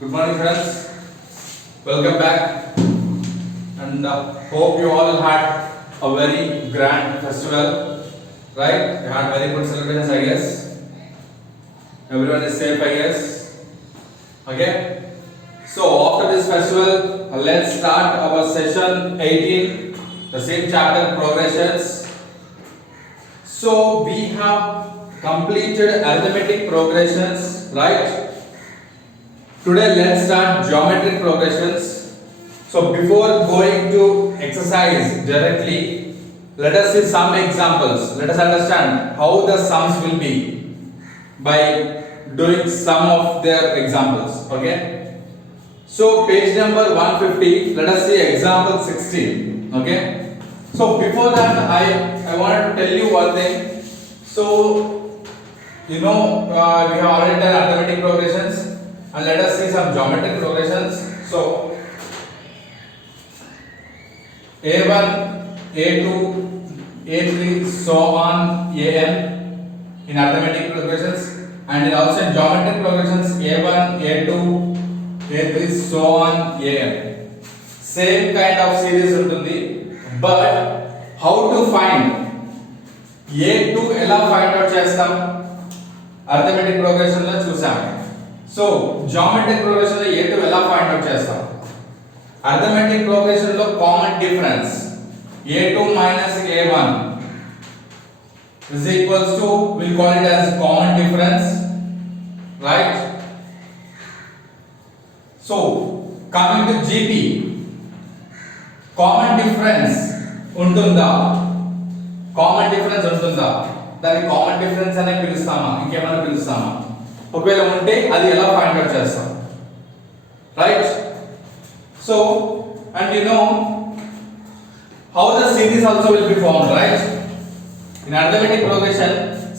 Good morning, friends. Welcome back, and hope you all had a very grand festival, right? You had very good celebrations, I guess. Everyone is safe, I guess. Okay. So after this festival, let's start our session 18, the same chapter progressions. So we have completed arithmetic progressions, right? Today let's start geometric progressions. So before going to exercise directly, let us see some examples. Let us understand how the sums will be by doing some of their examples. Okay. So page number 150, let us see example 16. Okay. So before that, I want to tell you one thing. So we have already done arithmetic progressions. And let us see some geometric progressions. So A1, A2, A3, so on, An in arithmetic progressions, and also in geometric progressions A1, A2, A3, so on, An. Same kind of series untundi, but how to find A2 ఎలా find out చేస్తాం arithmetic progression లో చూసాం. So geometric progression లో A2 ఎలా find out చేస్తాం? Arithmetic progression లో common difference A2 minus A1 is equals to, we'll call it as common difference, right? So coming to GP, common difference ఉంటుందా? Common difference ఉంటుందా? దాన్ని common difference అనే పిలుస్తామా, ఇంకేమైనా పిలుస్తామా? ఒకవేళ ఉంటే అది ఎలా ఫైండ్ అవుట్ చేస్తాం, right? So and how the series also will be formed, right? In arithmetic progression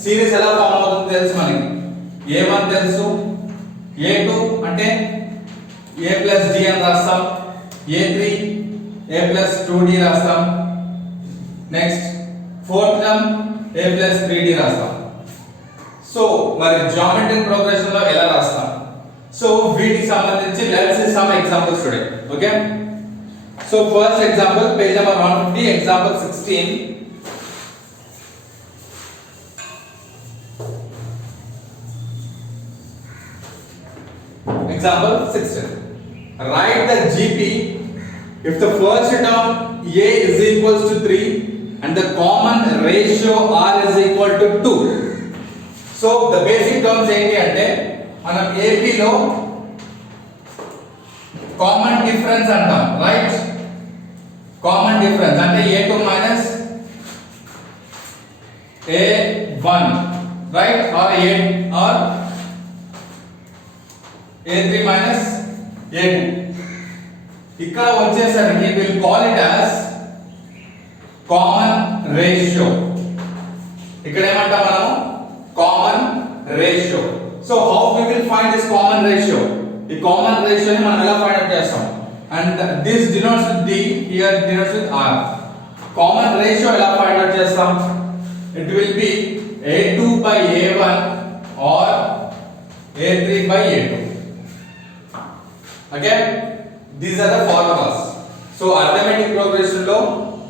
series ఎలా ఫామ్ అవుతుందో తెలుసు మనకి. A1 తెలుసు, A2 అంటే A plus D అని రాస్తాం, A3 A plus 2D రాస్తాం, next fourth term A plus 3D రాస్తాం. సో మరి జామెట్రిక్ ప్రోగ్రెషన్ లో ఎలా రాస్తాం? సో వీటికి సంబంధించి let's see some examples today. Okay. So first example page number 150, example 16. Example 16. Write the GP if the first term A is equals to 3 and the common ratio R is equal to 2. So the basic terms ఏంటి అంటే మనం AP లో common difference అంటాం, right? Common difference అంటే A2 minus A1, right? Are A3 minus A2. ఇక్కడ వచ్చేసరికి will call it as common ratio. ఇక్కడ ఏమంటాం మనము? Common ratio. So how we will find this common ratio? ఈ కామన్ రేషియో ని మనం ఎలా ఫైండ్ అవుట్ చేస్తాం? And this denotes with D, here denotes with R. Common ratio ఎలా find out చేస్తాం? It will be A2 by A1 or A3 by A2. Okay, these are the formulas. So arithmetic progression లో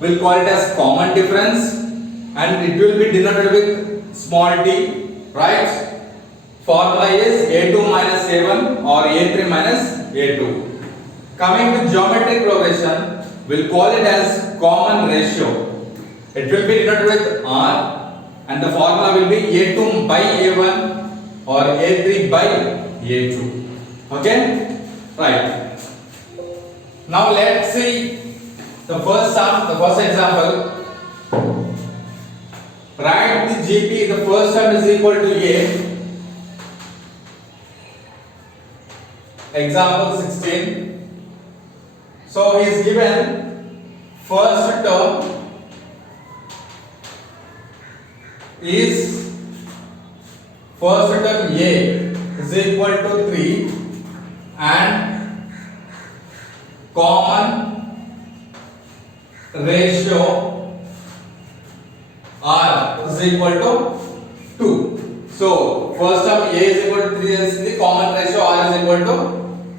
we'll call it as common difference and it will be denoted with small d, right? Formula is A2 minus A1 or A3 minus A2. Coming to geometric progression, we'll call it as common ratio. It will be denoted with R and the formula will be A2 by A1 or A3 by A2. Okay, right? Now let's see the first sum, the first example. Write the GP, the first term is equal to A. Example 16. So he is given first term is A is equal to 3 and common ratio R is equal to 2. So first term A is equal to 3 is the common ratio R is equal to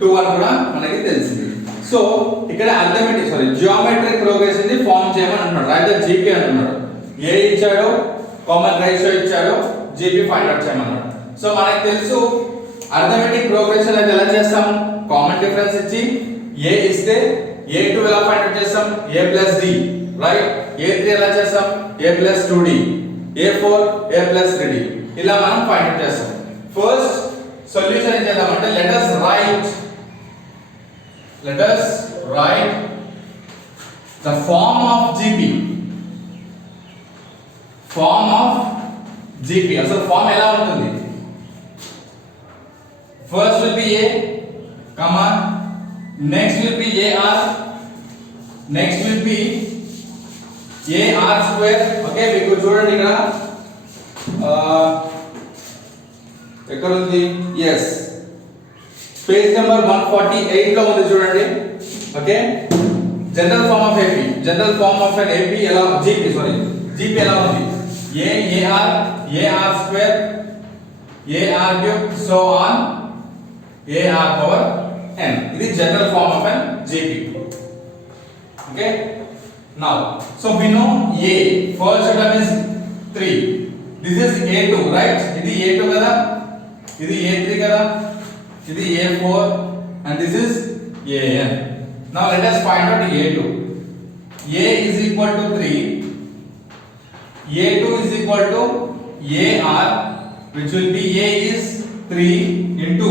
2. 2 అని కూడా మనకి తెలిసింది. So ఇక్కడ arithmetic geometric progression ని form చేయమని అంటున్నాడు. Right the GP అంటున్నాడు. ఏ ఇచ్చాడు, కామన్ రేషియో ఇచ్చాడు, జీపీ ఫైండ్ అవుట్ చేయమన్నాడు. సో మనకి తెలుసు అర్థమెటిక్ ప్రోగ్రెషన్ అయితే ఎలా చేస్తాం, కామన్ డిఫరెన్స్ ఇచ్చి ఏ ఇస్తే a2 ఎలా ఫైండ్ అవుట్ చేస్తాం, a plus d, right. a3 ఎలా చేస్తాం, a plus 2d, a4 a plus 3d, ఇలా మనం ఫైండ్ అవుట్ చేస్తాం. ఫస్ట్ సొల్యూషన్ ఏం చేద్దామంటే let us write the form of GP. అసలు ఫార్మ్ ఎలా ఉంటుంది? First will be a, comma, next will be ar, next will be ar square. Okay, మీకు చూడండి ఇక్కడ ఎక్కడ ఉంది? yes, పేజ్ నెంబర్ 148 లో ఉంది చూడండి. Okay, general form of AP, general form of an AP ఎలా GP ఎలా ఉంది? ar square, ar cube, so on ar power n. This is general form of an GP. Okay, now so we know a first term is 3, this is a2, right? This is a2 kada, this is a3 kada, this is a4, and this is an. Now let us find out a2. A is equal to 3, a2 is equal to ar, which will be a is 3 into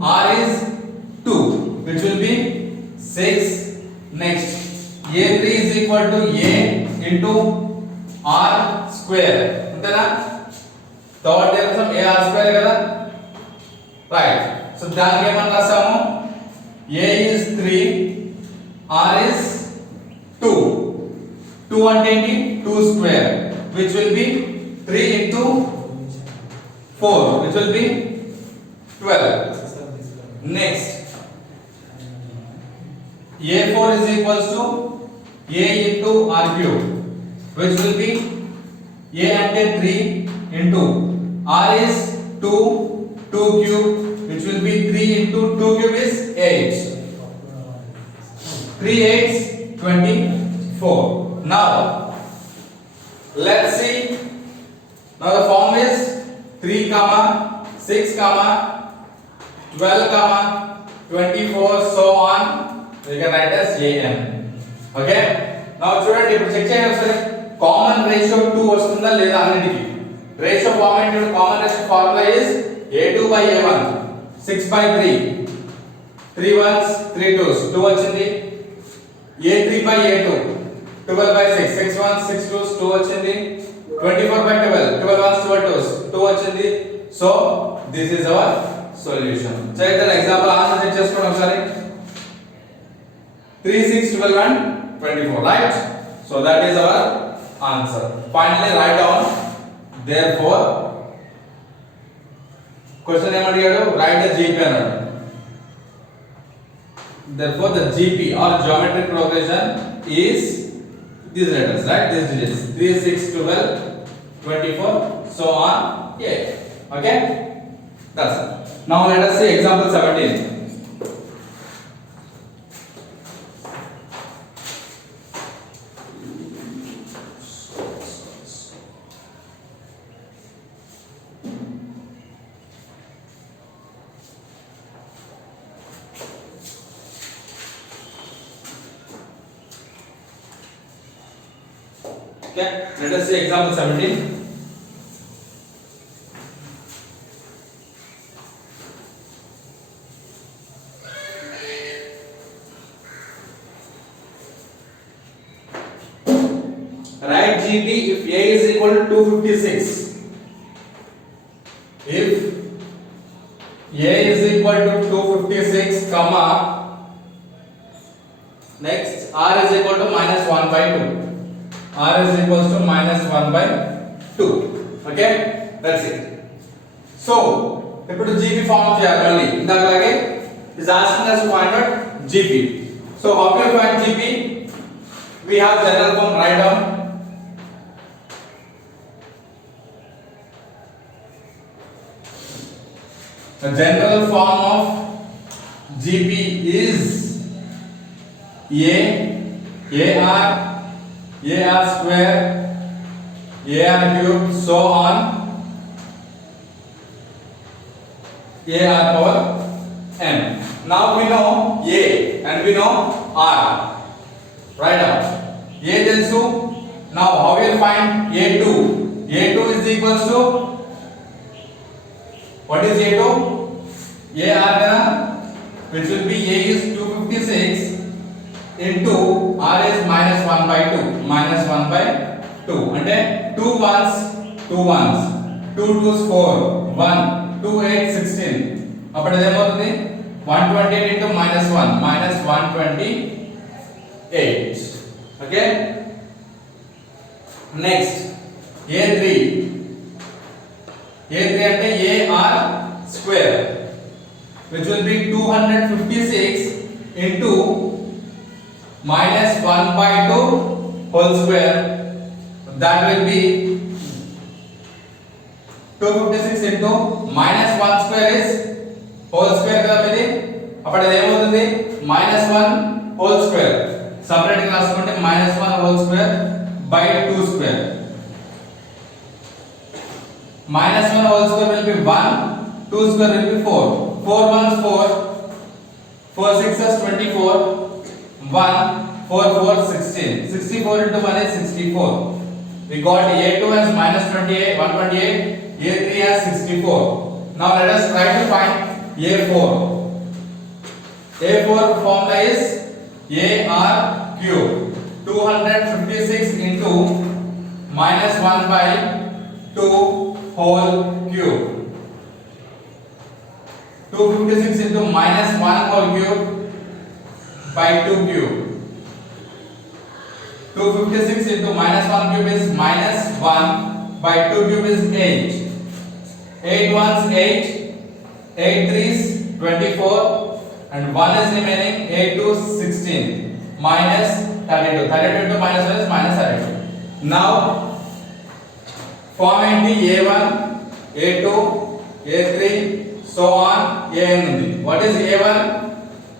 r is 2, which will be 6. Next a3 is equal to a into r square, అంతేనా? Third term ar square కదా, right. So దానికి ఏమని రాసాము, a is 3, r is 2. 2 అంటే ఏంటి? 2 square, which will be 3 into 4, which will be 12. Next a4 is equals to a into r cube, which will be a ante 3 into r is 2 cube, which will be 3 into 2 cube is 8. 3 8s 24. Now let's see. Now the form is 3 comma 6 comma 12 comma 24, so on. We can write as an. Okay, now చూడండి, ఇప్పుడు check చేయండి ఒకసారి. Common ratio 2 వస్తుందా లేదా అన్నిటికి. Ratio form ఏంటి? Common ratio formula is a2 by a1, 6 by 3, 3 ones 3 twos, 2 వచ్చింది. a3 by a2, 12 by 6, 6 ones 6 twos, 2 వచ్చింది. 24 by 12, 12 ones 12 twos, 2 వచ్చింది. So this is our solution. Check the example answer check చేసుకోండి ఒకసారి. 3 6 12 and 24, right? So that is our answer. Finally write down. Therefore question ఏమడిగాడు? write the GP అన్నాడు. Therefore the GP or geometric progression is these letters, right? These digits 3 6 12 24, so on. Yeah, okay, that's it. Now let us see example 17. Okay, let us see example 17. Write GP if A is equal to 256. If A is equal to 256, comma, next R is equal to minus 1 by 2. R is equals to minus 1 by 2. Okay, that's it. So ఇప్పుడు GP form చేయాలి. మళ్ళీ ఇందాకలాగే is asking us to find out GP. So how to find GP? We have general form. Write down. The general form of GP is AR square, AR cube, so on, AR power m. Now we know A and we know R. Right now, A తెలుసు. Now how we will find A2? A2 is equals to, what is A2? AR కదా, which will be A is 256 into R is minus 1 by 2. Minus 1 by 2. అంటే 2 ones, 2 ones. 2 2s 4. 1, 2 8 16. అప్పుడు ఇది ఏమవుతుంది? 128 into minus 1. Minus 128. Okay? Next, A3. A3 అంటే AR square, which will be 256 into minus 1 by 2 whole square. That will be 256 into minus 1 square is whole square కదా ఇది. అప్పుడు అది ఏమవుతుంది? minus 1 whole square. సెపరేట్ గా రాసుకుంటే minus 1 whole square by 2 square. Minus 1 whole square will be 1, 2 square will be 4. 4 ones 4, 4 sixes 24, 1, 4 4 16. 64 into 1 is 64. We got A2 as minus 28, 128, A3 as 64. Now let us try to find A4. A4 formula is AR cube. 256 into minus 1 by 2 whole cube. 256 into minus 1 whole cube by 2 cube. 256 into minus 1 cube is minus 1 by 2 cube is 8. 8 ones 8, 8 threes 24, and 1 is remaining. 8 twos 16, minus 32. 32 into minus 1 is minus 32. Now form the A1, A2, A3, so on, AN ఉంది. What is A1?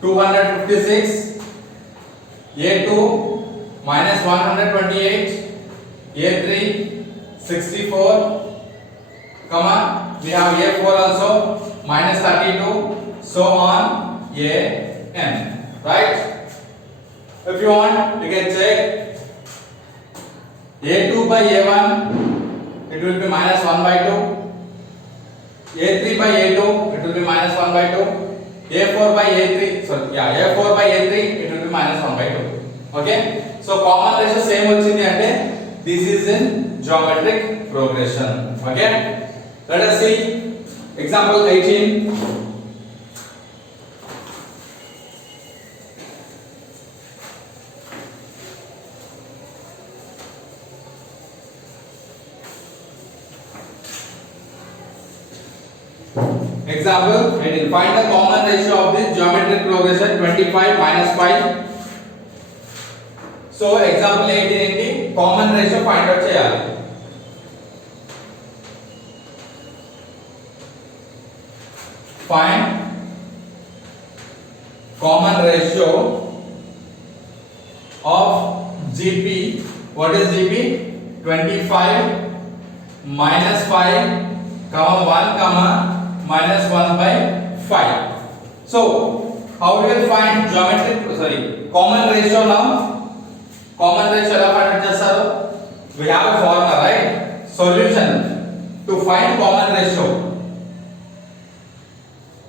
256, A2 minus 128, A3 64, comma we have A4 also minus 32, so on, AN. Right? If you want, you can check A2 by A1, it will be minus 1 by 2. A3 by A2, it will be minus 1 by 2. A4 by A3, A4 by A3, it will be minus 1 by 2. Okay? So common ratio same వచ్చింది అంటే this is in geometric progression. Okay? Let us see example 18. Example 18. Find the common ratio of this geometric progression 25 minus 5. So example 18 ఏంటి? Common ratio find out చేయాలి. Find common ratio of GP. What is GP? 25 minus 5, comma 1, comma minus 1 by 5. So how we will find common ratio now? Common ratio ఎలా find out చేస్తారు? We have a formula, right? Solution to find common ratio.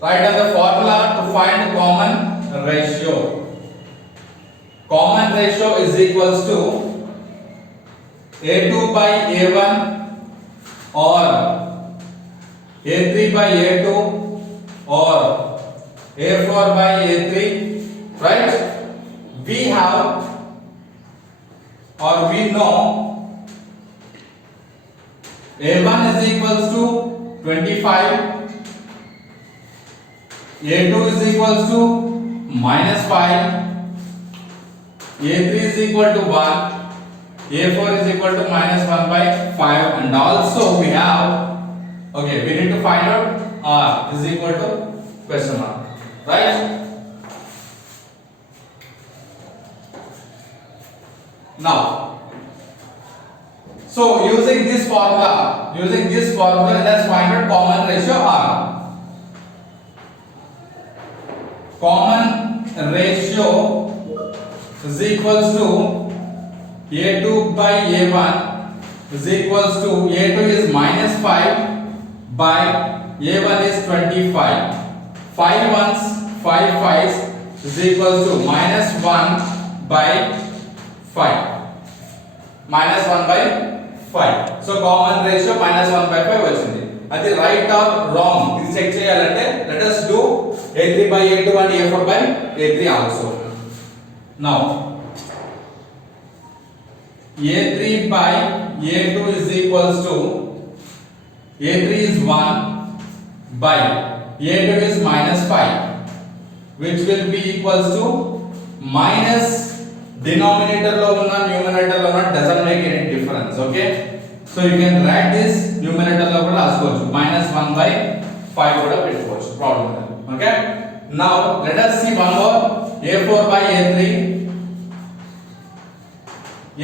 Write down the formula to find common ratio. Common ratio is equals to A2 by A1 or A3 by A2 or A4 by A3, right? We have or we know A1 is equals to 25, A2 is equals to minus 5, A3 is equal to 1, A4 is equal to minus 1 by 5, and also we have, okay, we need to find out R is equal to question mark. right? Now, so using this formula, let us find out common ratio R. Common ratio is equals to A2 by A1 is equals to A2 is minus 5 by A1 is 25. 5 ones, 5 fives is equals to minus 1 by 5. Minus 1 by 5. So common ratio minus 1 by 5 వచ్చింది. అది right or wrong ఇది check చేయాలంటే let us do A3 by A2 and A4 by A3 also. Now A3 by A2 is equals to A3 is 1 by A2 is minus 5, which will be equals to minus denominator lo unna numerator lo unna doesn't make any difference. Okay, so you can write this numerator lo kuda raskochu minus 1 by 5 kuda pettukochu, problem లేదు. Okay, now let us see one more. A4 by A3.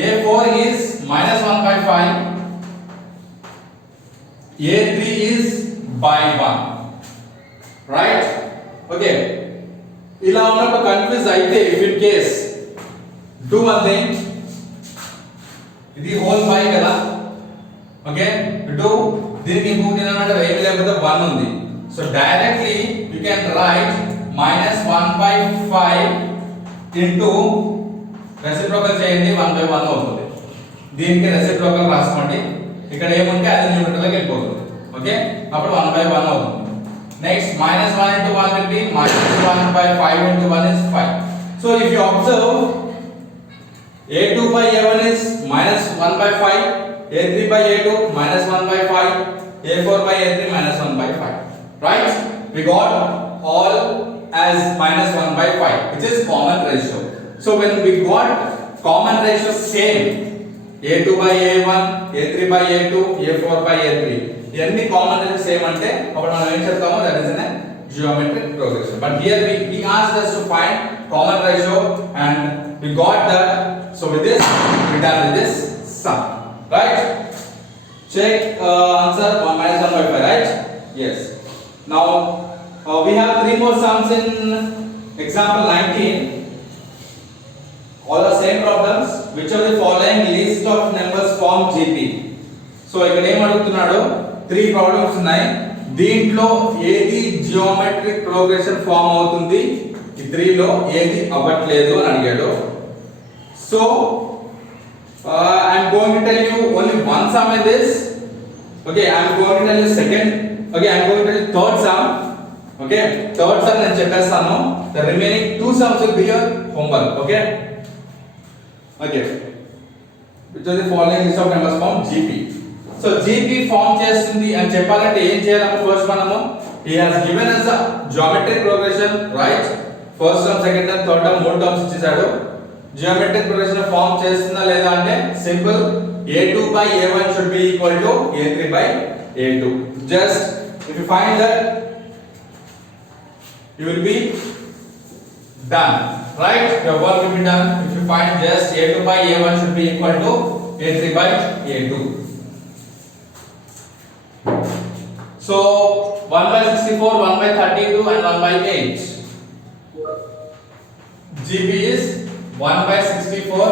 A4 is minus 1 by 5. A3 is by 1. Right? Okay. ఇలా ఉన్నప్పుడు confuse అయితే if in case do one thing, ఇది whole by కదా. Okay, do దీనికి ఇంకొక denominator ఏమీ లేకపోతే 1 ఉంది. So directly you can write minus 1 by 5 into reciprocal చేయండి 1 by 1 అవుతుంది. దీనికి రెసిప్రోకల్ రాసుకోండి. ఇక్కడ ఏముంటే అది న్యూమరేటర్లోకి వెళ్ళిపోతుంది. ఓకే, అప్పుడు 1 by 1 అవుతుంది. Next minus 1 into 1 will be minus 1 by 5 into 1 is 5. So if you observe, A2 by A1 is minus 1 by 5, A3 by A2 minus 1 by 5, A4 by A3 minus 1 by 5. Right? We got all as minus 1 by 5, which is common ratio. So when we got common ratio same, A2 by A1, A3 by A2, A4 by A3, ఇవన్నీ common ratio same అంటే అప్పుడు మనం ఏం చెప్తామో that is a geometric progression. But here we asked us to find common ratio and we got that. So with this we done with this sum, right? Check answer 1 minus 1 by 5, right? Yes. Now we have 3 more sums in example 19. All the same problems. Which of the following list of numbers form GP? So ఇక్కడ ఏం అడుగుతున్నాడు, 3 problems ఉన్నాయి. దీంట్లో ఏది geometric progression form అవుతుంది, ఈ 3 లో ఏది అవ్వట్లేదు అని అడిగాడు. So I am going to tell you only one sum in this. Okay, I am going to tell you second. Okay, I am going to tell you third sum. Okay, third sum నేను చెప్పేస్తాను. The remaining 2 sums will be your homework. Okay. Okay. Which of the following list of numbers form GP? So GP form చేస్తుంది అని చెప్పాలంటే ఏం చేయాలి? First మనము he has given us the geometric progression, right? First term, second term, third term, 3 terms ఇచ్చేసాడు. Geometric progression form చేస్తుందా లేదా అంటే simple, A2 by A1 should be equal to A3 by A2. Just if you find that, you will be done, right? Your work will be done if you find just A2 by A1 should be equal to A3 by A2. So 1 by 64, 1 by 32 and 1 by 8. GP is 1 by 64,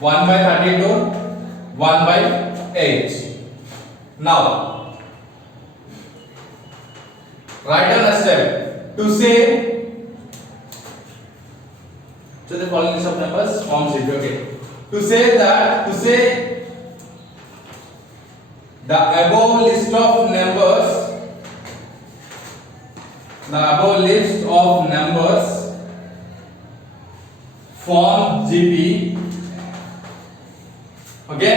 1 by 32, 1 by 8. Now write down a step to say so the following list of numbers forms GP. Okay, to say the above list of numbers form GP. Okay,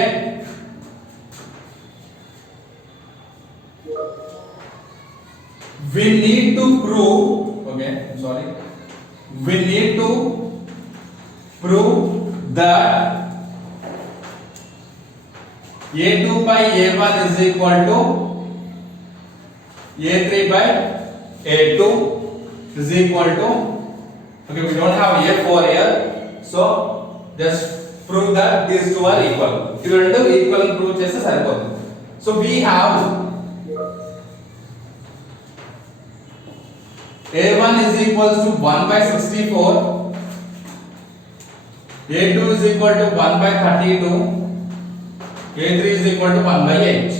we need to prove, we need to prove that A2 by A1 is equal to A3 by A2 is equal to, okay, we don't have A4 here, so just prove that these two are equal. If you do equal prove cheste saripothundi. So we have A1 is equals to 1 by 64, A2 is equal to 1 by 32, A3 is equal to 1 by 8.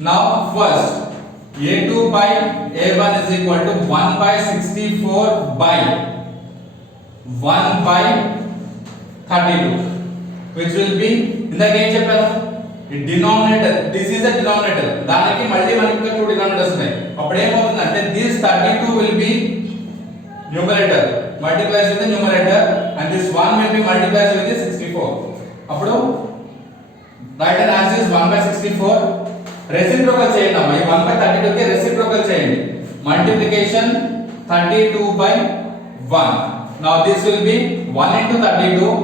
Now first A2 by A1 is equal to 1 by 64 by 1 by 32, which will be in the game chapter denominator. This is the denominator. దానికి మళ్ళీ మనకి two denominators ఉన్నాయి. అప్పుడు ఏమవుతుందంటే this 32 will be numerator multiplies with the numerator and this 1 will be multiplies with the 64. అప్పుడు right hand answer is 1 by 64. Reciprocal చేయండి అమ్మా. ఈ 1 by 32 కి reciprocal చేయండి. Multiplication 32 by 1. Now this will be 1 into 32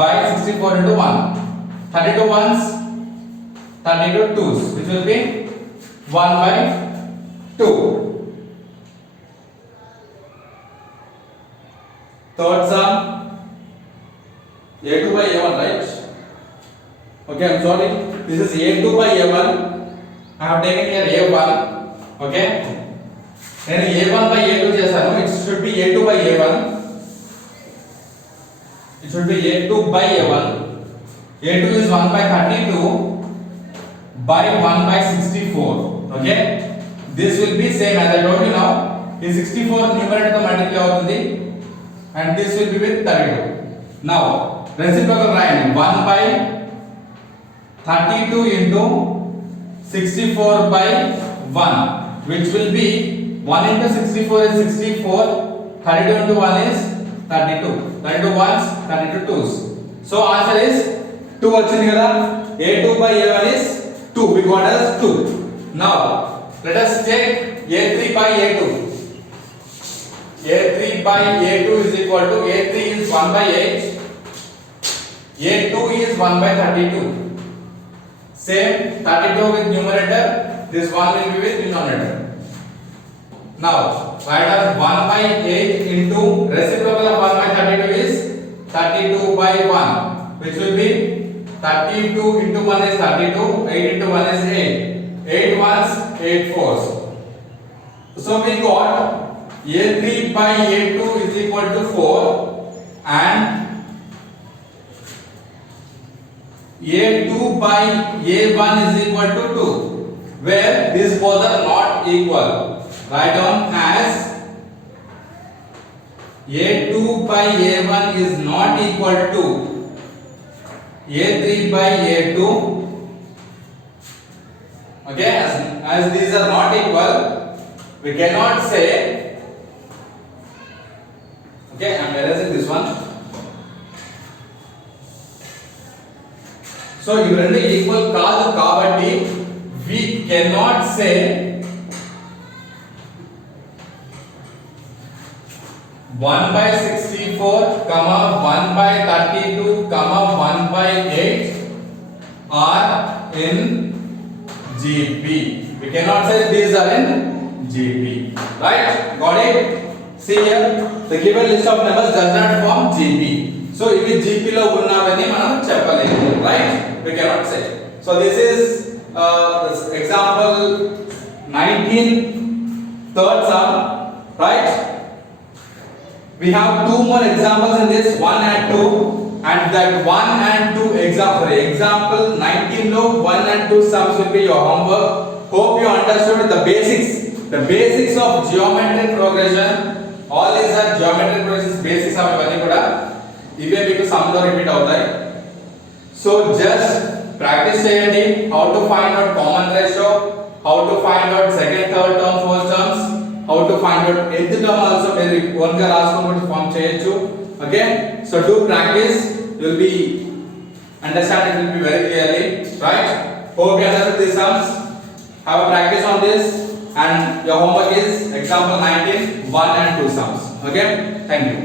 by 64 into 1. 32 ones, 32 twos, which will be 1 by 2. Third sum, A2 by A1, right? Okay, I'm sorry. This is A2 by A1. I have taken here A1. Okay. Then A1 by A2 chesanu. It should be A2 by A1. It should be A2 by A1. A2 is 1 by 32 by 1 by 64. Okay. This will be same as I told you now. This 64 numerator to multiply avutundi and this will be with 32. Now reciprocal write 1 by 32 into 64 by 1, which will be 1 into 64 is 64, 32 into 1 is 32. 32 ones, 32 twos. So answer is 2 వచ్చింది కదా. A2 by A1 is 2. We got as 2. Now let us check A3 by A2. A3 by A2 is equal to A3 is 1 by 8. A2 is 1 by 32. Same 32 with numerator. This one will be with denominator. Now write down 1 by 8 into reciprocal of 1 by 32 is 32 by 1, which will be 32 into 1 is 32, 8 into 1 is 8. 8 ones, 8 fours. So we got A3 by A2 is equal to 4 and A2 by A1 is equal to 2, where these both are not equal. Write down as A2 by A1 is not equal to A3 by A2. Okay, as these are not equal, we cannot say. Okay, I am erasing this one. So ఇవి రెండు equal కాదు కాబట్టి we cannot say 1 by 64 comma 1 by 32 comma 1 by 8 are in GP. We cannot say these are in GP. Right? Got it? See here, the given list of numbers does not form GP. So ఇవి GP లో ఉన్నవని మనం చెప్పలేము. Right? We cannot say. So this is this example 19, third sum. Right? We have two more examples in this, 1 and 2, and that 1 and 2 example 19 lo 1 and 2 sums will be your homework. Hope you understood the basics of geometric progression. All these are geometric progressions basics of ivanni kuda ive meeku sum lo repeat avutayi. So just practice cheyandi how to find out common ratio, how to find out second, third term, fourth terms, how to find out nth term also మీరు own గా రాసుకొని form చేయొచ్చు. Okay, so do practice, you will be understand it will be very clearly. Right? Hope you understood these sums. Have a practice on this and your homework is example 19, 1 and 2 sums. Okay, thank you.